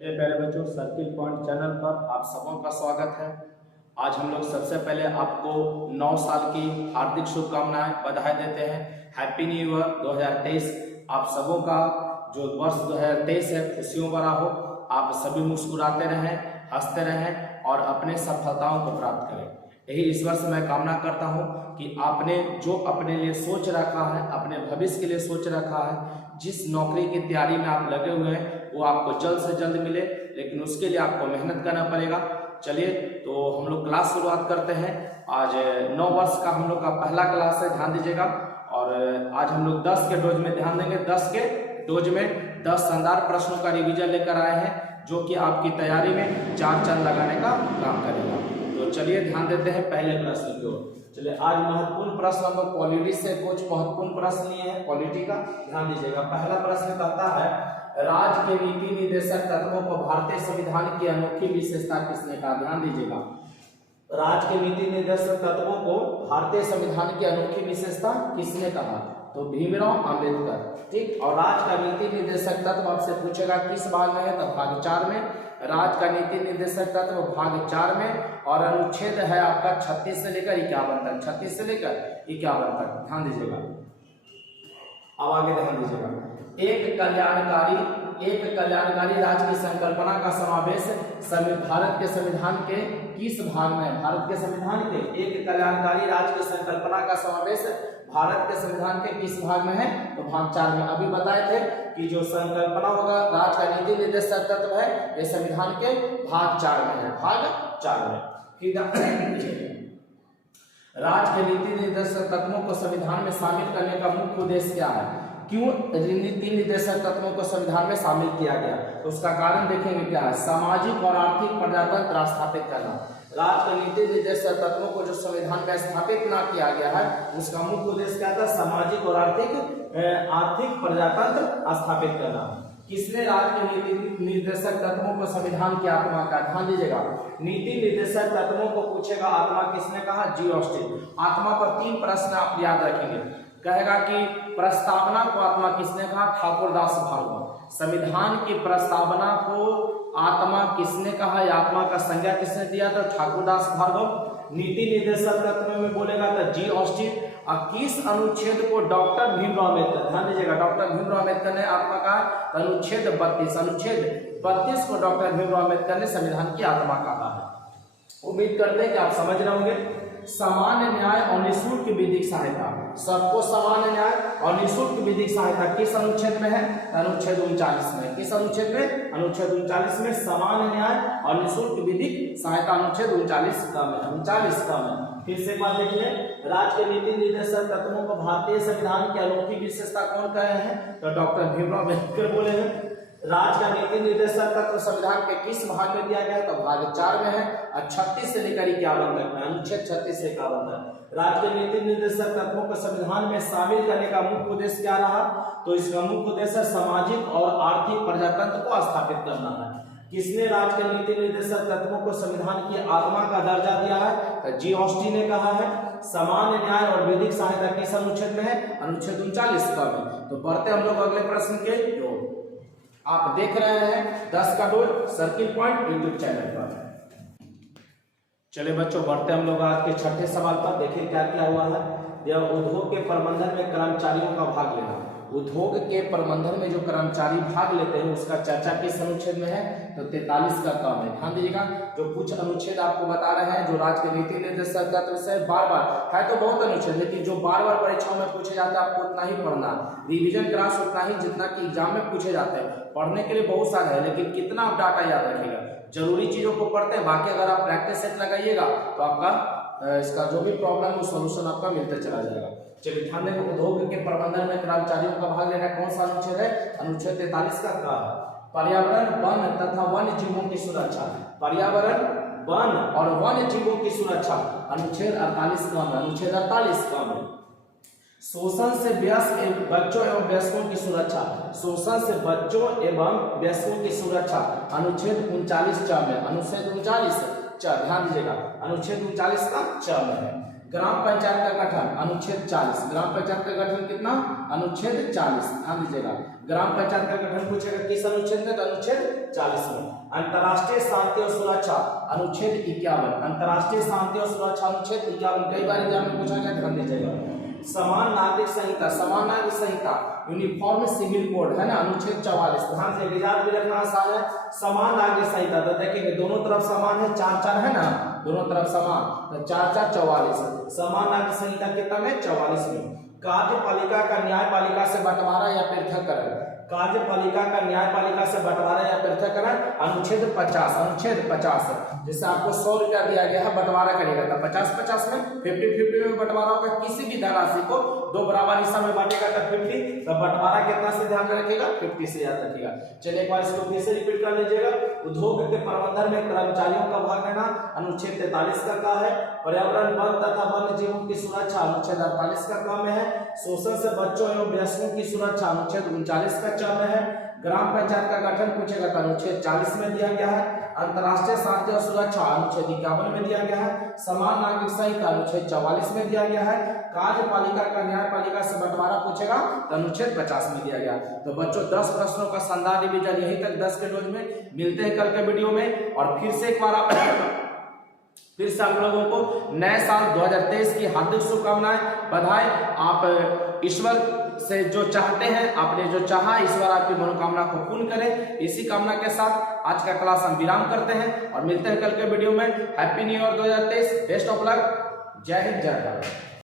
मेरे प्यारे बच्चों, सर्किल पॉइंट चैनल पर आप सबों का स्वागत है। आज हम लोग सबसे पहले आपको 9 साल की हार्दिक शुभकामनाएं बधाई देते हैं। Happy new year 2023। आप सबों का जो वर्ष 2023 है खुशियों भरा हो। आप सभी मुस्कुराते रहें, हंसते रहें और अपने सफलताओं को प्राप्त करें। यही ईश्वर से मैं कामना करता हूं कि आपने जो अपने लिए सोच रखा है, अपने भविष्य के लिए सोच रखा है, जिस नौकरी की तैयारी में आप लगे हुए हैं वो आपको जल्द से जल्द मिले, लेकिन उसके लिए आपको मेहनत करना पड़ेगा। चलिए तो हम लोग क्लास शुरुआत करते हैं। आज 9 वर्ष का हम लोग का पहला क्लास है, ध्यान दीजिएगा। और आज हम लोग 10 के डोज में ध्यान देंगे। 10 के डोज में 10 शानदार प्रश्नों का रिवीजन लेकर आए हैं, जो कि आपकी तैयारी में 4 चांद लगाने का काम करेगा। तो चलिए ध्यान देते हैं पहले प्रश्न की ओर। चलिए आज महत्वपूर्ण प्रश्न हम लोग पॉलिटी से कुछ महत्वपूर्ण प्रश्न लिए हैं पॉलिटी का, ध्यान दीजिएगा। पहला प्रश्न कहता है, राज्य के नीति निर्देशक तत्वों को भारतीय संविधान की अनोखी विशेषता किसने कहा? ध्यान दीजिएगा, राज्य के नीति निर्देशक तत्वों को भारतीय संविधान की अनोखी विशेषता किसने कहा? तो भीमराव अंबेडकर। ठीक। और राज्य का नीति निर्देशक तत्व आपसे पूछेगा किस भाग में है? तो भाग 4 में। राज्य का नीति निर्देशक तत्व भाग 4 में, और अनुच्छेद है आपका 36 से लेकर 51 तक। 36 से लेकर 51 तक ध्यान दीजिएगा। अब आगे ध्यान दीजिएगा। एक कल्याणकारी राज्य की संकल्पना का समावेश भारत के संविधान के किस भाग में? भारत के संविधान के एक कल्याणकारी राज्य की संकल्पना का समावेश भारत के संविधान के किस भाग में है? तो भाग 4 में। अभी बताए थे कि जो संकल्पना होगा राज्य का नीति निर्देशक तत्व है, ये संविधान के भाग 4 में है। भाग 4 में। राज्य के नीति निर्देशक तत्वों को संविधान में शामिल करने का मुख्य उद्देश्य क्या है? क्यों नीति निर्देशक तत्वों को संविधान में शामिल किया गया? तो उसका कारण देखेंगे क्या है। सामाजिक और आर्थिक प्रजातंत्र स्थापित करना। राज्य के नीति निर्देशक तत्वों को जो संविधान में स्थापित ना किया गया है, उसका मुख्य उद्देश्य क्या था? सामाजिक और आर्थिक प्रजातंत्र स्थापित करना। किसने राज्य के नीति निर्देशक तत्वों को संविधान की आत्मा का? ध्यान दीजिएगा, नीति निर्देशक तत्वों को पूछेगा आत्मा किसने कहा? जी ऑस्टिन। आत्मा पर 3 प्रश्न आप याद रखेंगे। कहेगा कि प्रस्तावना को आत्मा किसने कहा? ठाकुरदास भार्गव। संविधान की प्रस्तावना को आत्मा किसने कहा? या आत्मा का संज्ञा किसने दिया था? ठाकुरदास भार्गव। नीति निर्देशक तत्व में बोलेगा तो जी ऑस्टिन। और किस अनुच्छेद को डॉक्टर भीमराव अम्बेडकर? ध्यान दीजिएगा, डॉक्टर भीमराव अम्बेडकर ने आत्मा का अनुच्छेद 32। अनुच्छेद 32 को डॉक्टर भीमराव अम्बेडकर ने संविधान की आत्मा कहा है। उम्मीद करते हैं कि आप समझ रहे होंगे। सामान्य न्याय और निःशुल्क विधिक सहायता, सबको सामान्य न्याय और निःशुल्क विधिक सहायता किस अनुच्छेद में है? अनुच्छेद 39 में। किस अनुच्छेद में? अनुच्छेद 39 में सामान्य न्याय और निःशुल्क विधिक सहायता अनुच्छेद 39 का में। 39 का में। फिर से बात देखिए, राज्य के नीति निर्देशक तत्वों को भारतीय संविधान की अनोखी विशेषता कौन कहे हैं? तो डॉक्टर भीमराव अम्बेडकर बोले हैं। राज्य का नीति निर्देशक तत्व संविधान के किस भाग में दिया गया? तो भाग 4 में है। और 36 से लेकर 51 तक में, अनुच्छेद 36 से 51 तक। राज्य के नीति निर्देशक तत्वों को संविधान में शामिल करने का मुख्य उद्देश्य क्या रहा? तो इसका मुख्य उद्देश्य सामाजिक और आर्थिक प्रजातंत्र को स्थापित करना है। किसने राज्य के नीति निर्देशक तत्वों को संविधान की आत्मा का दर्जा दिया है? तो जी ऑस्टिन ने कहा है। सामान्य न्याय और विधिक सहायता किस अनुच्छेद में है? अनुच्छेद 39 का में। तो बढ़ते हम लोग अगले प्रश्न के ओर। आप देख रहे हैं 10 का dose circle point YouTube channel पर। चलिए बच्चों, बढ़ते हम लोग आज के 6ठे सवाल पर। देखिए क्या क्या हुआ है। यह उद्योग के प्रबंधन में कर्मचारियों का भाग लेना। उद्योग के प्रबंधन में जो कर्मचारी भाग लेते हैं उसका चर्चा किस अनुच्छेद में है? तो 43 का काम है। ध्यान दीजिएगा, जो कुछ अनुच्छेद आपको बता रहे हैं जो राज्य के नीति निर्देशक तत्व से बार बार है, तो बहुत अनुच्छेद, लेकिन जो बार बार परीक्षाओं में पूछे जाते हैं आपको उतना ही पढ़ना। रिवीजन क्लास उतना ही जितना कि एग्जाम में पूछे जाते हैं। पढ़ने के लिए बहुत सारे है, लेकिन कितना आप डाटा याद रखिएगा। जरूरी चीजों को पढ़ते हैं, बाकी अगर आप प्रैक्टिस सेट लगाइएगा तो आपका इसका जो भी प्रॉब्लम है सोल्यूशन आपका मिलते चला जाएगा। चलिए ध्यान दें, उद्योग के प्रबंधन में कर्मचारियों का भाग लेना कौन सा अनुच्छेद है? अनुच्छेद 43 का पर्यावरण, वन तथा वन्य जीवों की सुरक्षा। पर्यावरण, वन और वन्य जीवों की सुरक्षा अनुच्छेद 48 का में। अनुच्छेद 48 का में। शोषण से वयस्क बच्चों एवं वयस्कों की सुरक्षा। शोषण से बच्चों एवं वयस्कों की सुरक्षा अनुच्छेद 39 च में। अनुच्छेद 39 च, ध्यान दीजिएगा, अनुच्छेद 39 का च में है। ग्राम पंचायत का गठन अनुच्छेद 40, ग्राम पंचायत का गठन कितना, अनुच्छेद 40, ध्यान दीजिएगा। ग्राम पंचायत का गठन पूछेगा किस अनुच्छेद में, तो अनुच्छेद 40 में। अंतर्राष्ट्रीय शांति और सुरक्षा अनुच्छेद 51, अंतर्राष्ट्रीय शांति और सुरक्षा अनुच्छेद 51 कई बार एग्जाम में पूछा गया, ध्यान दीजिएगा। समान नागरिक संहिता, समान नागरिक संहिता यूनिफॉर्म सिविल कोड है ना, अनुच्छेद 44, ध्यान से याद भी रखना आसान है। समान नागरिक संहिता तो देखेंगे दोनों तरफ समान है, 4-4 है ना, दोनों तरफ समान, तो 4-4 44, समान नागरिक संहिता कितना में, 44 में। कार्यपालिका का न्यायपालिका से बंटवारा या पृथक्करण, कार्यपालिका का न्यायपालिका से बंटवारा या पृथक्करण अनुच्छेद 50, अनुच्छेद 50, जैसे आपको 100 रुपया दिया गया है, बंटवारा करिएगा तो 50-50 में, 50-50 में बंटवारा होगा। किसी भी धनराशि को 2 बराबर हिस्सा में बांटेगा तो 50, तो बंटवारा कितना से ध्यान में रखिएगा, 50 से याद रखिएगा। चलिए एक बार इसको फिर से रिपीट कर लीजिएगा। उद्योग के प्रबंधन में कर्मचारियों का भाग लेना अनुच्छेद 43 का कहा है। पर्यावरण वन तथा वन्य जीवों की सुरक्षा अनुच्छेद 48 का काम है। शोषण से बच्चों एवं वयस्कों की सुरक्षा अनुच्छेद 39 का चरण है। ग्राम पंचायत का गठन पूछेगा तो अनुच्छेद 40 में दिया गया है। अंतर्राष्ट्रीय शांति और सुरक्षा अनुच्छेद 51 में दिया गया है। समान नागरिक संहिता अनुच्छेद 44 में दिया गया है। कार्यपालिका का न्यायपालिका से बंटवारा पूछेगा तो अनुच्छेद 50 में दिया गया। तो बच्चों 10 प्रश्नों का शानदार रिवीजन यही तक 10 के रोज में। मिलते हैं कल के वीडियो में, और फिर से एक बार फिर से आप लोगों को नए साल 2023 की हार्दिक शुभकामनाएं, बधाई। आप ईश्वर से जो चाहते हैं, आपने जो चाहा, ईश्वर आपकी मनोकामना को पूर्ण करे। इसी कामना के साथ आज का क्लास हम विराम करते हैं और मिलते हैं कल के वीडियो में। Happy new year 2023, best of luck, जय हिंद, जय भारत।